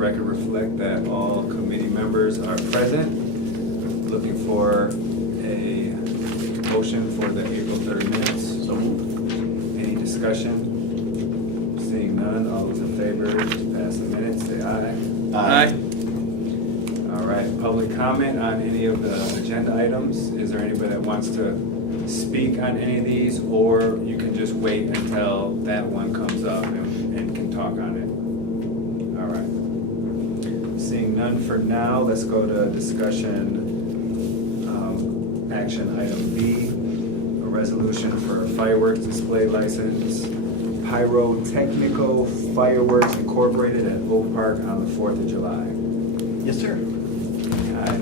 record reflect that all committee members are present. Looking for a motion for the April 3rd minutes. So moved. Any discussion? Seeing none, all those in favor to pass the minutes, say aye. All right, public comment on any of the agenda items. Is there anybody that wants to speak on any of these, or you can just wait until that one comes up and can talk on it? All right. Seeing none for now, let's go to discussion. Action item B, a resolution for a fireworks display license, Pyrotechnical Fireworks Incorporated at Oak Park on the 4th of July. Yes, sir.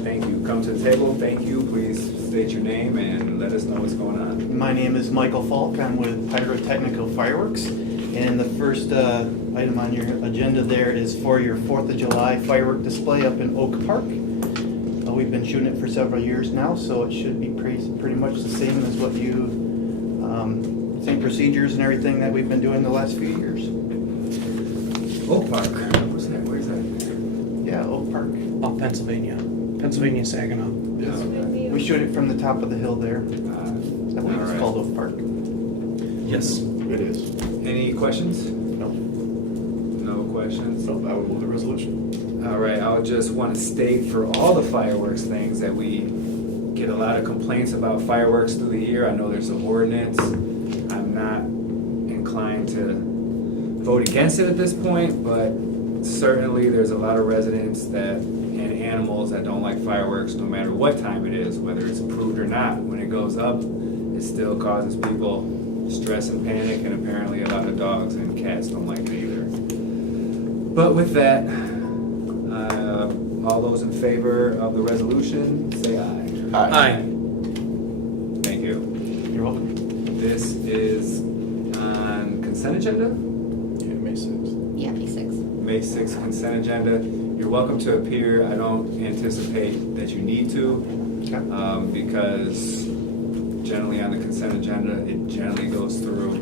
Thank you. Come to the table. Thank you. Please state your name and let us know what's going on. My name is Michael Falk. I'm with Pyrotechnical Fireworks. And the first item on your agenda there is for your 4th of July firework display up in Oak Park. We've been shooting it for several years now, so it should be pretty much the same as what you, same procedures and everything that we've been doing the last few years. Oak Park. Where's that? Where's that? Yeah, Oak Park. Oh, Pennsylvania, Saginaw. We shoot it from the top of the hill there. I believe it's Alright. called Oak Park. Yes, it is. Any questions? No, No questions? no, I would move the resolution. All right, I would just want to state for all the fireworks things that we get a lot of complaints about fireworks through the year. I know there's an ordinance. I'm not inclined to vote against it at this point, but certainly there's a lot of residents that, and animals that don't like fireworks no matter what time it is, whether it's approved or not. When it goes up, it still causes people stress and panic, and apparently a lot of dogs and cats don't like it either. But with that, all those in favor of the resolution, say aye. Aye. Thank you. You're welcome. This is on consent agenda, Yeah, May 6th. Yeah, P6. May 6th consent agenda. You're welcome to appear. I don't anticipate that you need to, because generally on the consent agenda, it generally goes through,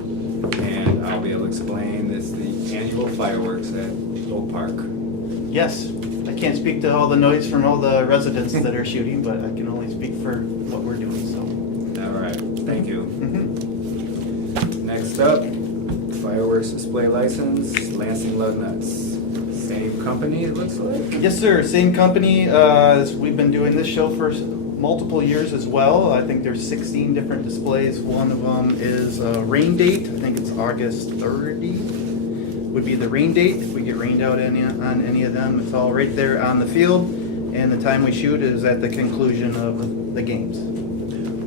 and I'll be able to explain this, the annual fireworks at Oak Park. Yes, I can't speak to all the noise from all the residents that are shooting, but I can only speak for what we're doing, so. All right, thank you. Mhm. Next up, fireworks display license, Lansing Lug Nuts. Same company, it looks like? Yes, sir, same company, we've been doing this show for multiple years as well. I think there's 16 different displays. One of them is rain date, I think it's August 30th. Would be the rain date, if we get rained out on any of them. It's all right there on the field, and the time we shoot is at the conclusion of the games.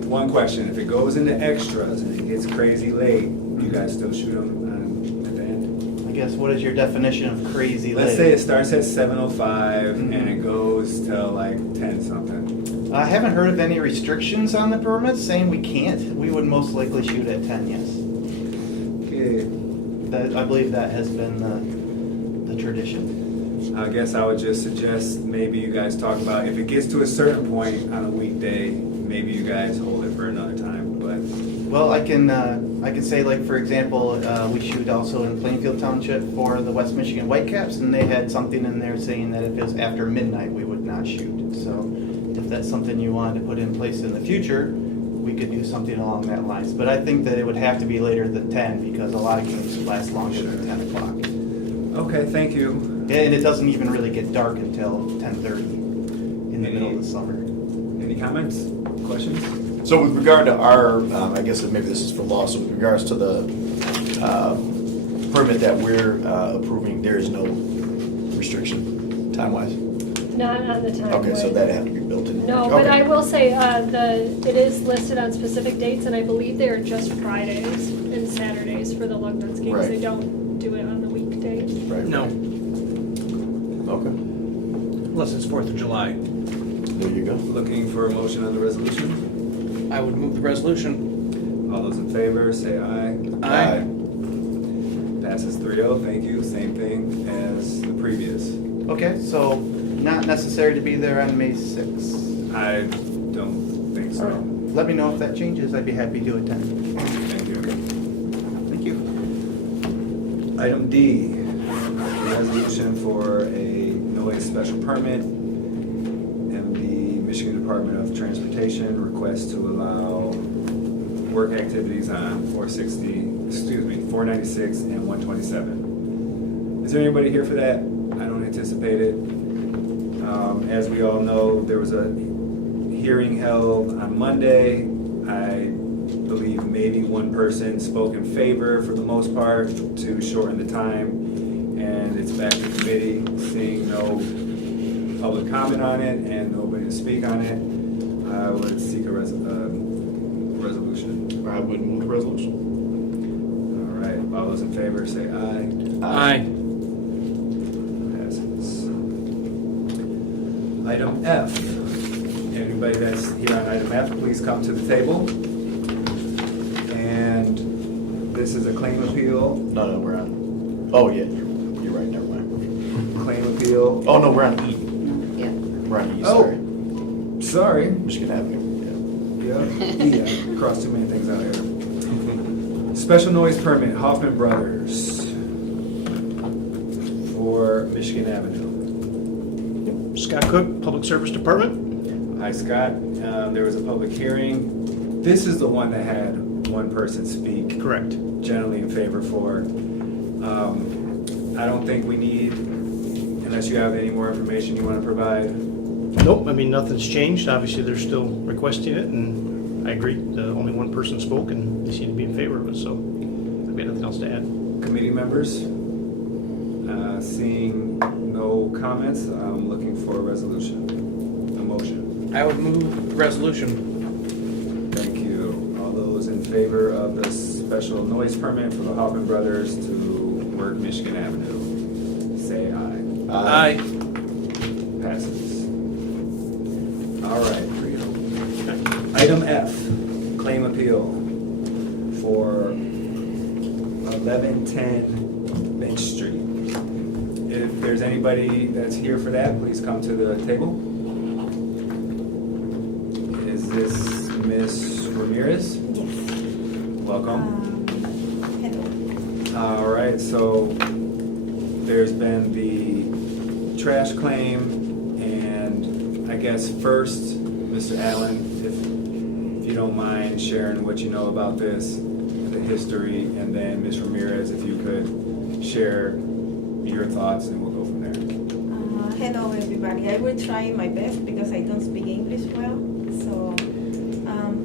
One question, if it goes into extras and it gets crazy late, you guys still shoot them at the end? I guess, what is your definition of crazy Let's late? say it starts at 7:05 and it goes till like 10 something. I haven't heard of any restrictions on the permits saying we can't. We would most likely shoot at 10, yes. Okay. I believe that has been the tradition. I guess I would just suggest maybe you guys talk about, if it gets to a certain point on a weekday, maybe you guys hold it for another time, but. Well, I can say, like, for example, we shoot also in Plainfield Township for the West Michigan Whitecaps, and they had something in there saying that if it was after midnight, we would not shoot. So if that's something you wanted to put in place in the future, we could do something along that lines. But I think that it would have to be later than 10, because a lot of games last longer than 10 o'clock. Okay, thank you. And it doesn't even really get dark until 10:30 in the middle of the summer. Any comments, questions? So with regard to our, I guess that maybe this is for law, so with regards to the permit that we're approving, there is no restriction time-wise? Not on the time. Okay, so that'd have to be built in. No, but Okay. I will say, it is listed on specific dates, and I believe they are just Fridays and Saturdays for the Lug Nuts games. Right. They don't do it on the weekdays. Right. No, Okay, unless it's 4th of July. there you go. Looking for a motion on the resolution? I would move the resolution. All those in favor, say aye. Aye. Passes 3-0, thank you. Same thing as the previous. Okay, so not necessary to be there on May 6th. I don't think so. Let me know if that changes. I'd be happy to attend. Thank you. Thank you. Item D, resolution for a special permit. And the Michigan Department of Transportation requests to allow work activities on 496 and 127. Is there anybody here for that? I don't anticipate it. As we all know, there was a hearing held on Monday. I believe maybe one person spoke in favor for the most part to shorten the time, and it's back to committee. Seeing no public comment on it and nobody to speak on it, I would seek a resolution. I would move the resolution. All right, all those in favor say aye. Aye. Passes. Item F. Anybody that's here on item F, please come to the table. And this is a claim appeal. No, we're on. Oh, yeah, you're right, never mind. Claim appeal. Oh, no, we're on E. Yeah. We're on E, Oh. sorry. Sorry. Michigan Avenue, Yeah, crossed too many things out here. Special noise permit, Hoffman Brothers for Michigan Avenue. Scott Cook, Public Service Department. Hi, Scott. There was a public hearing. This is the one that had one person speak, Correct. generally in favor for. I don't think we need, unless you have any more information you want to provide. Nope, I mean, nothing's changed. Obviously, they're still requesting it, and I agree. Only one person spoke, and they seem to be in favor of it, so I've got nothing else to add. Committee members? Seeing no comments, I'm looking for a resolution, a motion. I would move resolution. Thank you. All those in favor of the special noise permit for the Hoffman Brothers to work Michigan Avenue, say aye. Aye. Passes. All right, 3-0. Item F, claim appeal for 1110 Bench Street. If there's anybody that's here for that, please come to the table. Is this Miss Ramirez? Yes. Welcome. Hello. All right, so there's been the trash claim, and I guess first, Mr. Allen, if you don't mind sharing what you know about this, the history, and then Ms. Ramirez, if you could share your thoughts, and we'll go from there. Hello, everybody. I will try my best because I don't speak English well. So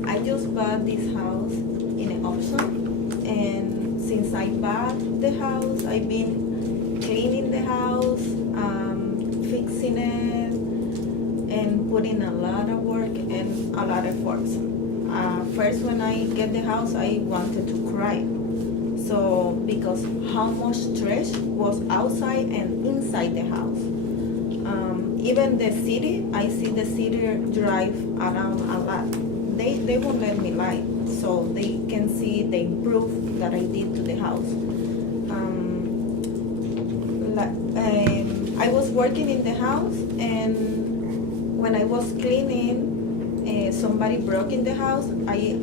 I just bought this house in an auction, and since I bought the house, I've been cleaning the house, fixing it, and putting a lot of work and a lot of effort. First, when I get the house, I wanted to cry. So, because how much trash was outside and inside the house. Even the city, I see the city drive around a lot. They won't let me lie, so they can see the improve that I did to the house. I was working in the house, and when I was cleaning, somebody broke in the house. I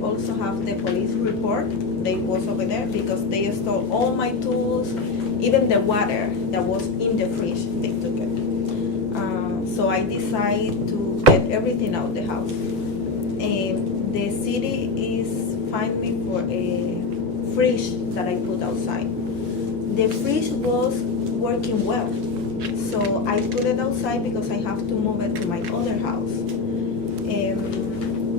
also have the police report. They was over there because they stole all my tools, even the water that was in the fridge. They took it. So I decided to get everything out of the house. And the city is fined me for a fridge that I put outside. The fridge was working well. So I put it outside because I have to move it to my other house.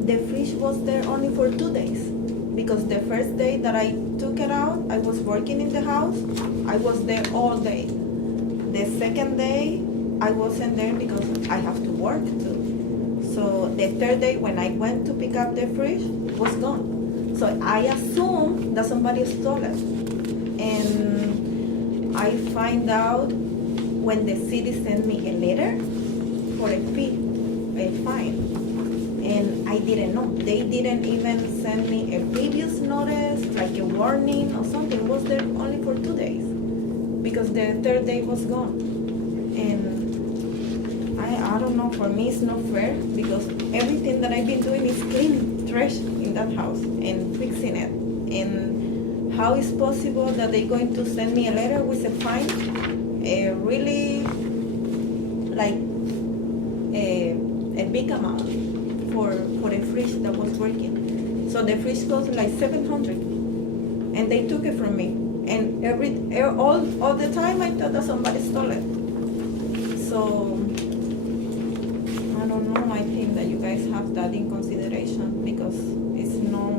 The fridge was there only for 2 days because the first day that I took it out, I was working in the house. I was there all day. The second day, I wasn't there because I have to work too. So the third day, when I went to pick up the fridge, it was gone. So I assumed that somebody stole it. And I find out when the city sent me a letter for a fee, a fine. And I didn't know. They didn't even send me a previous notice, like a warning or something. It was there only for 2 days because the third day was gone. And I don't know, for me it's not fair because everything that I've been doing is cleaning trash in that house and fixing it. And how is possible that they're going to send me a letter with a fine? Really, like a big amount for a fridge that was working. So the fridge cost like $700, and they took it from me. And all the time I thought that somebody stole it. So I don't know. I think that you guys have that in consideration because it's not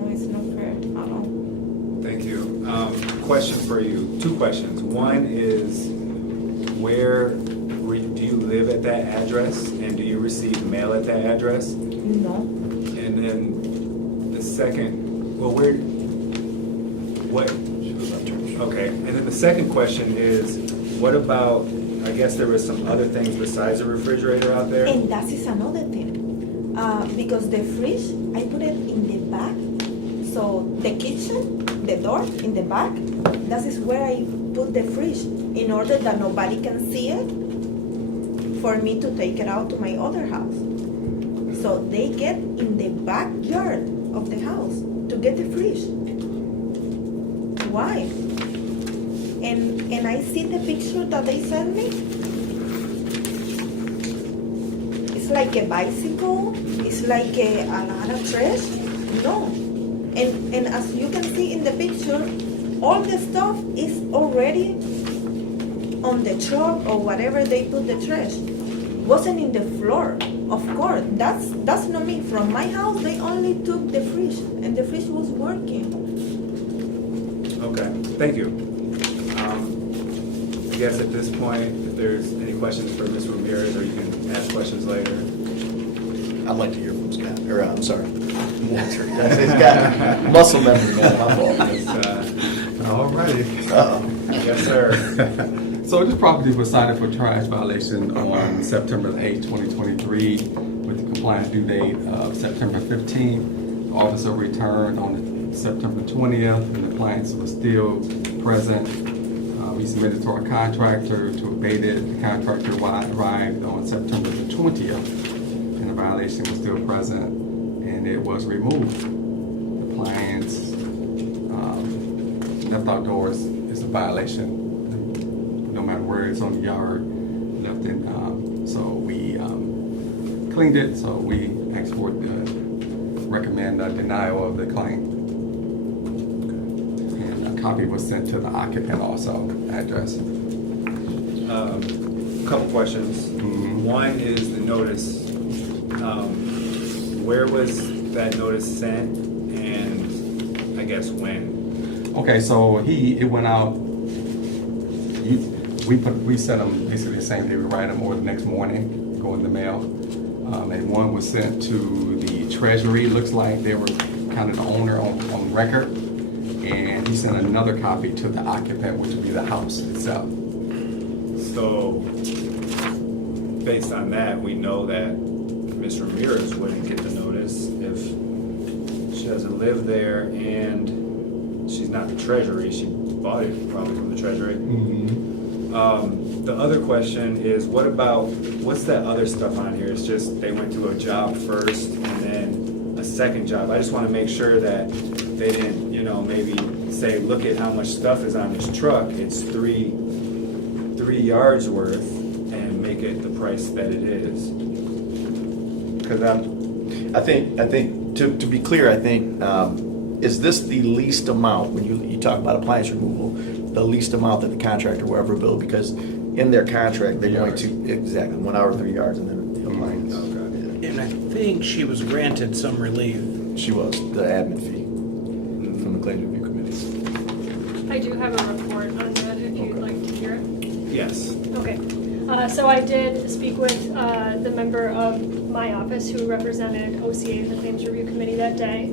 fair at all. Thank you. Question for you, 2 questions. One is, where do you live at that address, and do you receive mail at that address? No. And then the second, well, what, okay, and then the second question is, what about, I guess there was some other things besides the refrigerator out there? And that is another thing. Because the fridge, I put it in the back. So the kitchen, the door in the back, that is where I put the fridge in order that nobody can see it for me to take it out to my other house. So they get in the backyard of the house to get the fridge. Why? And I see the picture that they sent me. It's like a bicycle. It's like a lot of trash. No. And as you can see in the picture, all the stuff is already on the truck or whatever they put the trash. Wasn't in the floor. Of course, that's not me. From my house, they only took the fridge, and the fridge was working. Okay, thank you. I guess at this point, if there's any questions for Ms. Ramirez, or you can ask questions later. I'd like to hear from Scott, or I'm sorry. Walter. Did I say Scott? Muscle memory, man, my fault. It's, All righty. Uh-oh. yes, sir. So this property was cited for trash violation on September 8, 2023, with the compliance due date of September 15th. The officer returned on September 20th, and the compliance was still present. We submitted to our contractor to abate it. The contractor arrived on September the 20th, and the violation was still present, and it was removed. The compliance left outdoors is a violation. No matter where it's on the yard, left in. So we cleaned it. So we asked for recommend a denial of the claim. And a copy was sent to the occupant also address. Couple questions. One is the notice. Where was that notice sent, and I guess when? Okay, so it went out. We sent them basically the same day. We write them or the next morning, go in the mail. And one was sent to the Treasury. Looks like they were kind of the owner on record. And he sent another copy to the occupant, which would be the house itself. So, based on that, we know that Ms. Ramirez wouldn't get the notice if she doesn't live there and she's not the Treasury. She bought it probably from the Treasury. The other question is, what's that other stuff on here? It's just they went to a job first and then a second job. I just want to make sure that they didn't, maybe say, look at how much stuff is on this truck. It's three yards worth, and make it the price that it is. Because I think to be clear, I think, is this the least amount, when you talk about appliance removal, the least amount that the contractor will ever bill? Because in their contract, they're going to, exactly, 1 hour, 3 yards, and then the appliance. Okay. And I think she was granted some relief. She was, the admin fee from the Claims Review Committee. I do have a report on that if you'd like to hear it. Yes. Okay, so I did speak with the member of my office who represented OCA in the Claims Review Committee that day.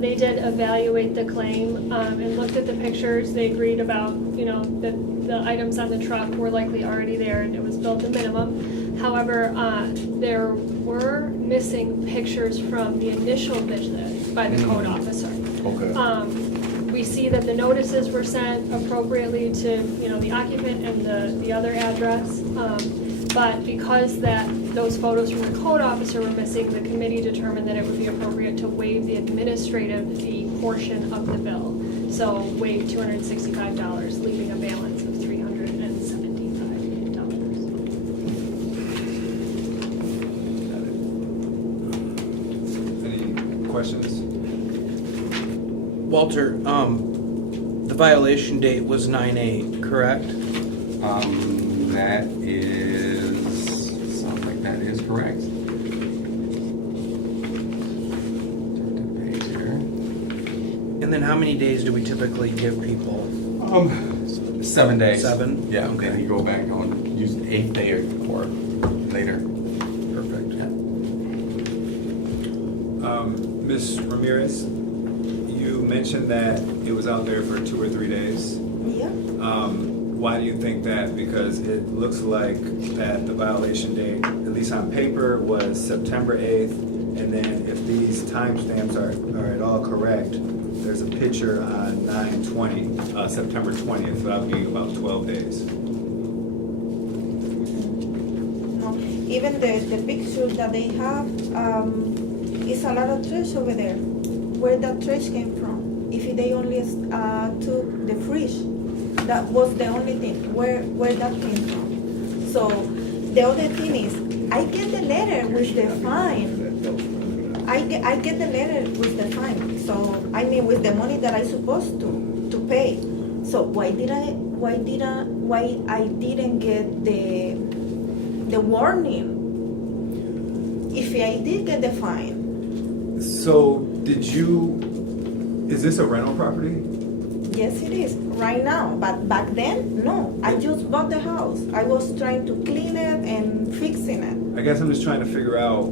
They did evaluate the claim and looked at the pictures. They agreed about, that the items on the truck were likely already there and it was billed the minimum. However, there were missing pictures from the initial visit by the code officer. Okay. We see that the notices were sent appropriately to, the occupant and the other address. But because those photos from the code officer were missing, the committee determined that it would be appropriate to waive the administrative fee portion of the bill. So waive $265, leaving a balance of $375. questions? Walter, the violation date was 9/8, correct? That is, sounds like that is correct. Turn to the page here. And then how many days do we typically give people? 7 days. 7? Yeah, Okay. then you go back on, use the 8th day or later. Perfect. Ms. Ramirez, you mentioned that it was out there for 2 or 3 days. Yeah. Why do you think that? Because it looks like that the violation date, at least on paper, was September 8th. And then if these timestamps are at all correct, there's a picture on 9/20, September 20th. So that would be about 12 days. No, even the picture that they have, is a lot of trash over there. Where that trash came from? If they only took the fridge, that was the only thing. Where that came from? So the other thing is, I get the letter with the fine. I get the letter with the fine. So I mean, with the money that I supposed to pay. So why I didn't get the warning? If I did get the fine. So is this a rental property? Yes, it is right now. But back then, no. I just bought the house. I was trying to clean it and fixing it. I guess I'm just trying to figure out,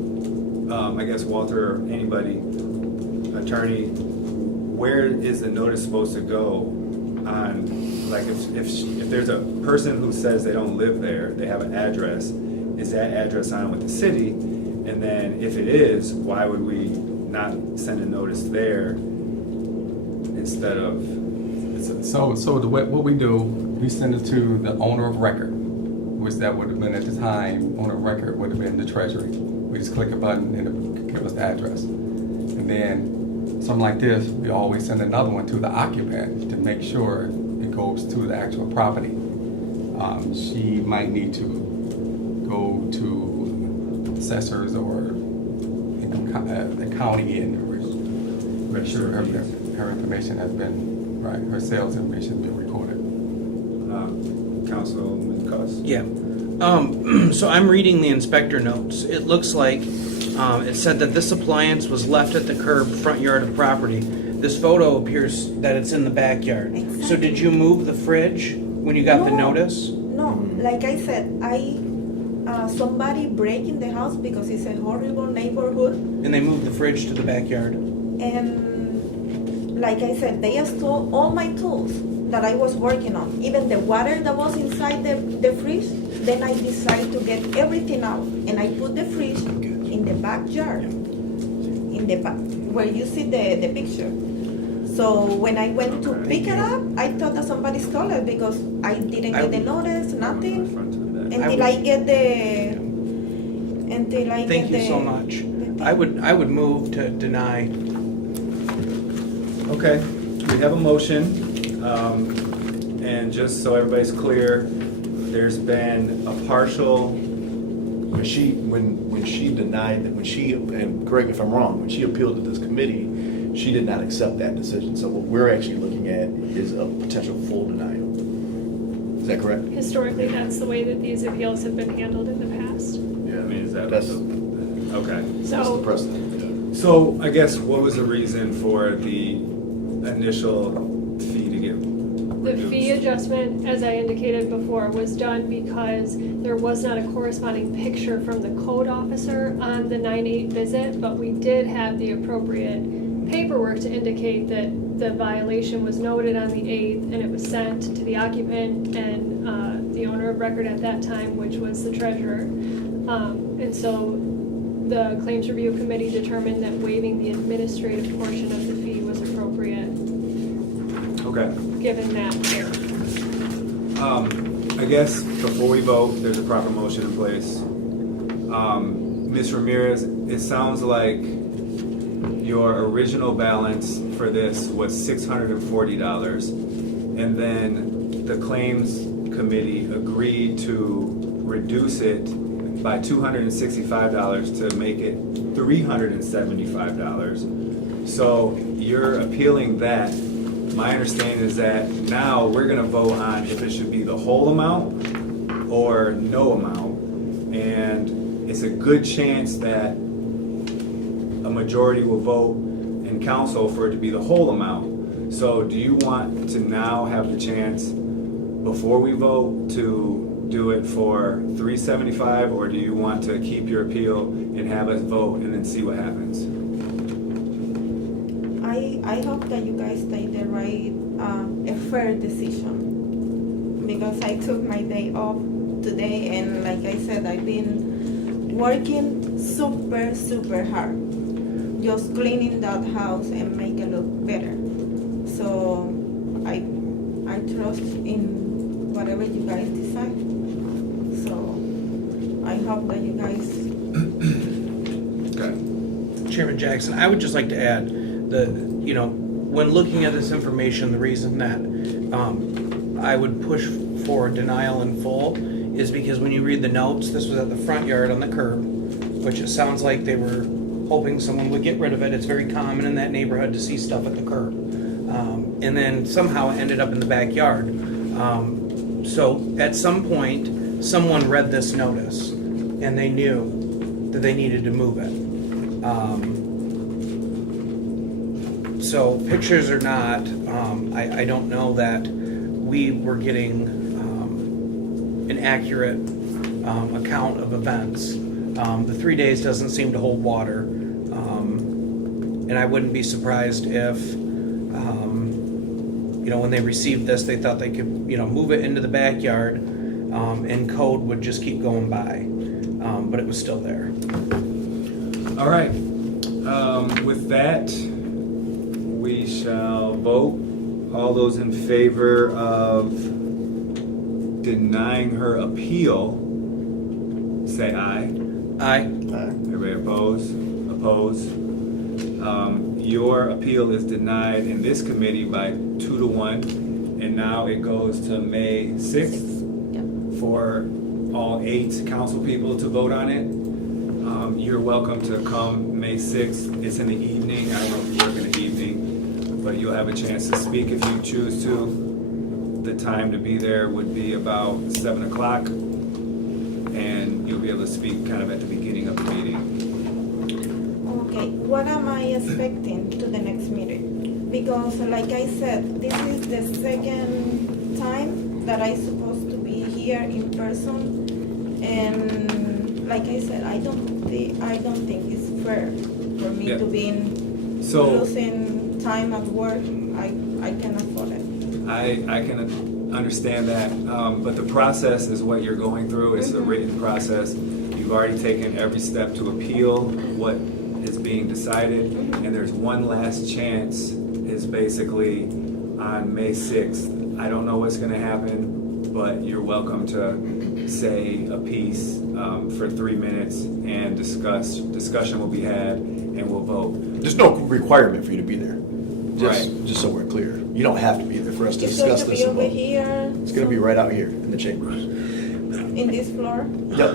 I guess Walter or anybody, attorney, where is the notice supposed to go on, like if there's a person who says they don't live there, they have an address, is that address on with the city? And then if it is, why would we not send a notice there instead of? So what we do, we send it to the owner of record, which that would have been at the time, owner of record would have been the treasury. We just click a button and it gives us the address. And then something like this, we always send another one to the occupant to make sure it goes to the actual property. She might need to go to assessors or the county and make sure her information has been, right, her sales information has been recorded. Councilman Cuss? Yeah. So I'm reading the inspector notes. It looks like it said that this appliance was left at the curb front yard of property. This photo appears that it's in the backyard. So Exactly. did you move the fridge when you got the No. notice? No, like I said, somebody break in the house because it's a horrible neighborhood. And they moved the fridge to the backyard? And like I said, they stole all my tools that I was working on. Even the water that was inside the fridge. Then I decided to get everything out. And I put the fridge in the backyard. In the back, where you see the picture. So when I went to pick it up, I thought that somebody stole it because I didn't get the notice, nothing. Front to the back. Until I get the. Thank you so much. I would move to deny. Okay, we have a motion, and just so everybody's clear, there's been a partial, When she denied that, and correct me if I'm wrong, when she appealed to this committee, she did not accept that decision. So what we're actually looking at is a potential full denial. Is that correct? Historically, that's the way that these appeals have been handled in the past. Yeah. I mean, is that? That's, Okay, that's the So, precedent. so I guess what was the reason for the initial fee to get the reduced? fee adjustment, as I indicated before, was done because there was not a corresponding picture from the code officer on the 9/8 visit, but we did have the appropriate paperwork to indicate that the violation was noted on the 8th and it was sent to the occupant and the owner of record at that time, which was the treasurer. And so the Claims Review Committee determined that waiving the administrative portion of the fee was appropriate, Okay. given that error. I guess before we vote, there's a proper motion in place. Ms. Ramirez, it sounds like your original balance for this was $640, and then the claims committee agreed to reduce it by $265 to make it $375. So you're appealing that. My understanding is that now we're gonna vote on if it should be the whole amount or no amount. And it's a good chance that a majority will vote in council for it to be the whole amount. So do you want to now have the chance, before we vote, to do it for $375, or do you want to keep your appeal and have us vote and then see what happens? I hope that you guys take the right, a fair decision. Because I took my day off today, and like I said, I've been working super, super hard. Just cleaning that house and make it look better. So I trust in whatever you guys decide. So I hope that you guys. Okay. Chairman Jackson, I would just like to add when looking at this information, the reason that I would push for denial in full is because when you read the notes, this was at the front yard on the curb, which it sounds like they were hoping someone would get rid of it. It's very common in that neighborhood to see stuff at the curb. And then somehow it ended up in the backyard. So at some point, someone read this notice and they knew that they needed to move it. So pictures or not, I don't know that we were getting an accurate account of events. The 3 days doesn't seem to hold water. And I wouldn't be surprised if, when they received this, they thought they could, move it into the backyard and code would just keep going by. But it was still there. All right. With that, we shall vote. All those in favor of denying her appeal, say aye. Aye. Everybody oppose? Oppose. Your appeal is denied in this committee by 2-1, and now it goes to May 6th for all 8 council people to vote on it. You're welcome to come May 6th. It's in the evening. I don't know if you work in the evening, but you'll have a chance to speak if you choose to. The time to be there would be about 7 o'clock, and you'll be able to speak kind of at the beginning of the meeting. Okay, what am I expecting to the next meeting? Because like I said, this is the second time that I'm supposed to be here in person. And like I said, I don't think it's fair for me Yeah. to be losing time at work. I can afford it. I can understand that, but the process is what you're going through. It's a written process. You've already taken every step to appeal what is being decided, and there's one last chance, is basically on May 6th. I don't know what's going to happen, but you're welcome to say a piece for 3 minutes and discuss. Discussion will be had, and we'll vote. There's no requirement for you to be there. Right. Just so we're clear. You don't have to be there for us to It's going discuss to this. be and over vote. here. It's gonna be right out here in the chambers. In this floor. Yep.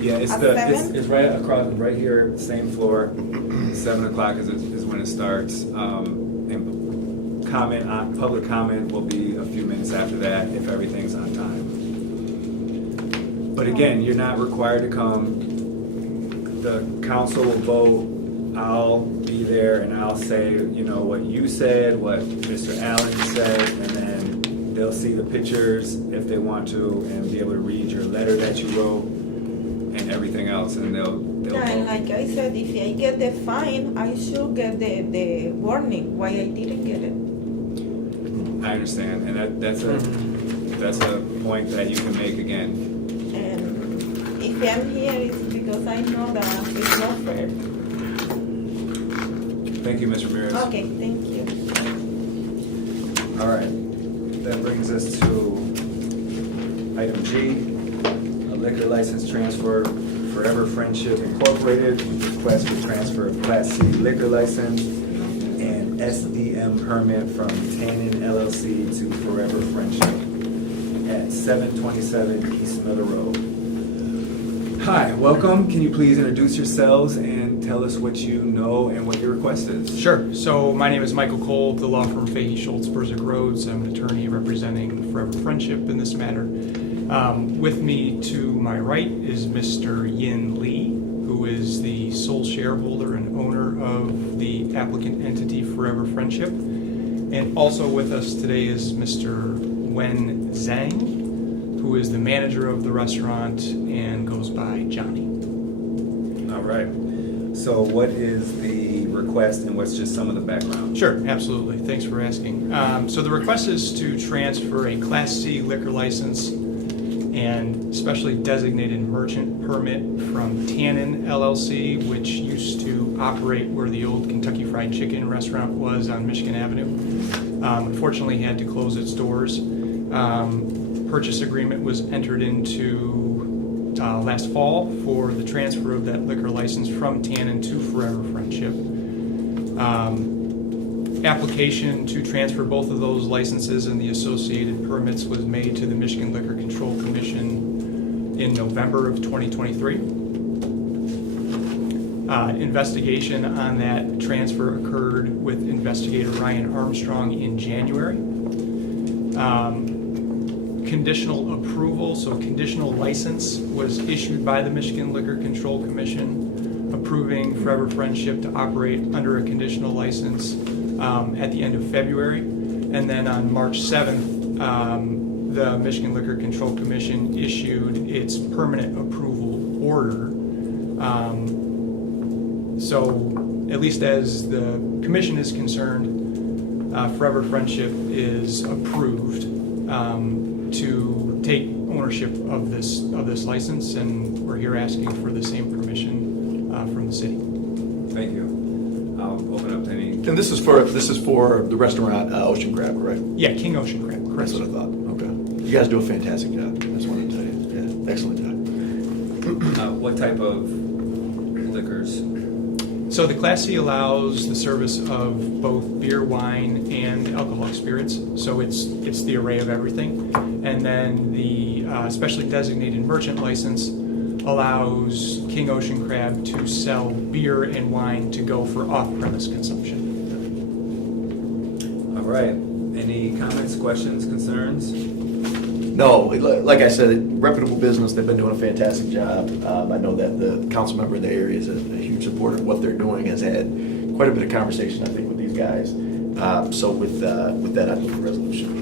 Yeah, it's At the 7? it's right across, right here, same floor. 7 o'clock is when it starts. And public comment will be a few minutes after that if everything's on time. But again, you're not required to come. The council will vote. I'll be there and I'll say, what you said, what Mr. Allen said, and then they'll see the pictures if they want to and be able to read your letter that you wrote and everything else, and they'll Yeah, and vote. like I said, if I get the fine, I should get the warning why I didn't get it. I understand, and that's a point that you can make again. And if I'm here, it's because I know that it's not fair. Thank you, Ms. Ramirez. Okay, thank you. All right, that brings us to item G, a liquor license transfer, Forever Friendship Incorporated, request for transfer of Class C liquor license and SDM permit from Tannen LLC to Forever Friendship at 727 East Miller Road. Hi, welcome. Can you please introduce yourselves and and tell us what you know and what your request is. Sure. So my name is Michael Cole, the law firm Fahey Schultz Burzek Rhodes. I'm an attorney representing Forever Friendship in this matter. With me to my right is Mr. Yin Lee, who is the sole shareholder and owner of the applicant entity Forever Friendship. And also with us today is Mr. Wen Zhang, who is the manager of the restaurant and goes by Johnny. All right. So what is the request and what's just some of the background? Sure, absolutely. Thanks for asking. So the request is to transfer a Class C liquor license and specially designated merchant permit from Tannin LLC, which used to operate where the old Kentucky Fried Chicken restaurant was on Michigan Avenue. Unfortunately, had to close its doors. Purchase agreement was entered into last fall for the transfer of that liquor license from Tannin to Forever Friendship. Application to transfer both of those licenses and the associated permits was made to the Michigan Liquor Control Commission in November of 2023. Investigation on that transfer occurred with investigator Ryan Armstrong in January. Conditional approval, so conditional license was issued by the Michigan Liquor Control Commission, approving Forever Friendship to operate under a conditional license at the end of February. And then on March 7th, the Michigan Liquor Control Commission issued its permanent approval order. So at least as the commission is concerned, Forever Friendship is approved to take ownership of this license, and we're here asking for the same permission from the city. Thank you. I'll open up to any. And this is for the restaurant Ocean Crab, correct? Yeah, King Ocean Crab, correct. That's what I thought. Okay. You guys do a fantastic job. I just wanted to tell you. Yeah, excellent job. What type of liquors? So the Class C allows the service of both beer, wine, and alcoholic spirits. So it's the array of everything. And then the specially designated merchant license allows King Ocean Crab to sell beer and wine to go for off-premise consumption. All right. Any comments, questions, concerns? No, like I said, reputable business. They've been doing a fantastic job. I know that the council member in the area is a huge supporter of what they're doing. Has had quite a bit of conversation, I think, with these guys. So with that, I move the resolution.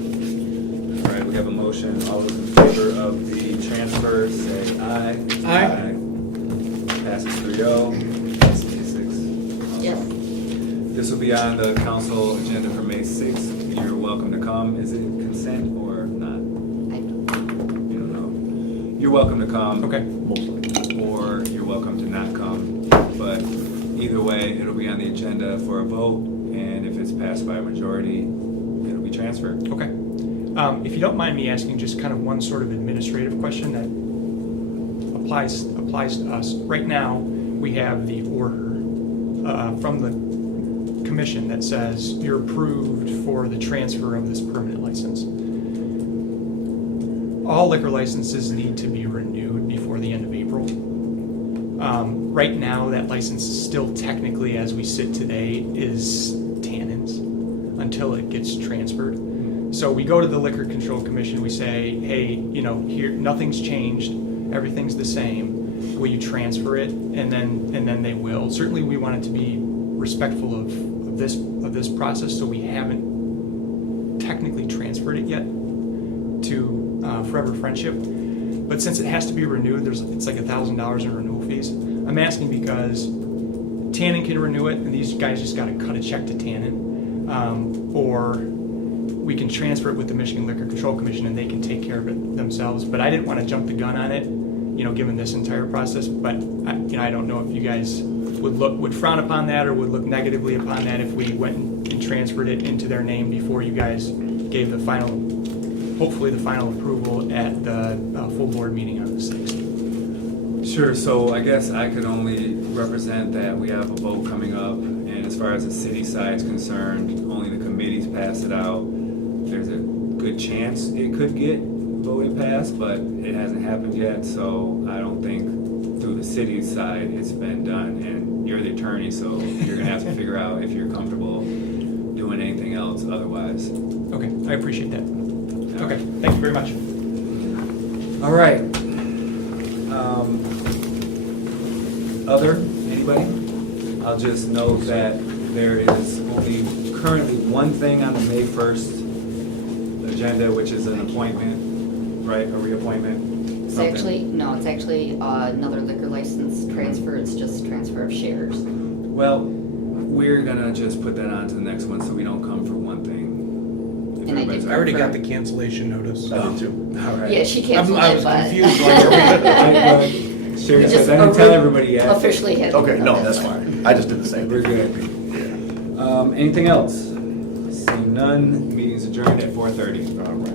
All right, we have a motion. All those in favor of the transfer, say aye. Aye. Passes 3-0. Passes 6. Yes. This will be on the council agenda for May 6th. You're welcome to come. Is it consent or not? You don't know. You're welcome to come. Okay. Mostly. Or you're welcome to not come. But either way, it'll be on the agenda for a vote, and if it's passed by a majority, it'll be transferred. Okay. If you don't mind me asking just kind of one sort of administrative question that applies to us. Right now, we have the order from the commission that says you're approved for the transfer of this permanent license. All liquor licenses need to be renewed before the end of April. Right now, that license is still technically, as we sit today, is Tannin's until it gets transferred. So we go to the Liquor Control Commission, we say, hey, here, nothing's changed, everything's the same. Will you transfer it? And then they will. Certainly, we want it to be respectful of this process, so we haven't technically transferred it yet to Forever Friendship. But since it has to be renewed, it's like $1,000 in renewal fees. I'm asking because Tannin can renew it, and these guys just got to cut a check to Tannin, or we can transfer it with the Michigan Liquor Control Commission, and they can take care of it themselves. But I didn't want to jump the gun on it, given this entire process. But I don't know if you guys would frown upon that or would look negatively upon that if we went and transferred it into their name before you guys gave hopefully the final approval at the full board meeting on the 6th. Sure, so I guess I could only represent that we have a vote coming up, and as far as the city side is concerned, only the committees pass it out. There's a good chance it could get voted past, but it hasn't happened yet, so I don't think through the city's side, it's been done, and you're the attorney, so you're gonna have to figure out if you're comfortable doing anything else otherwise. Okay, I appreciate that. Okay, thank you very much. All right. Other, anybody? I'll just note that there is only currently one thing on the May 1st agenda, which is an appointment, right, a reappointment? It's Something. actually, no, it's actually another liquor license transfer, it's just transfer of shares. Well, we're gonna just put that on to the next one, so we don't come for one thing. If And I everybody's did I already got confirm. the cancellation notice. I did too. All right. Yeah, she canceled I it, was but. confused, like, are Sherry We says, just I didn't tell everybody yet. Officially had. Okay, no, that's fine. I just did the same. We're good. Anything else? Seeing none, meeting's adjourned at 4:30. All right.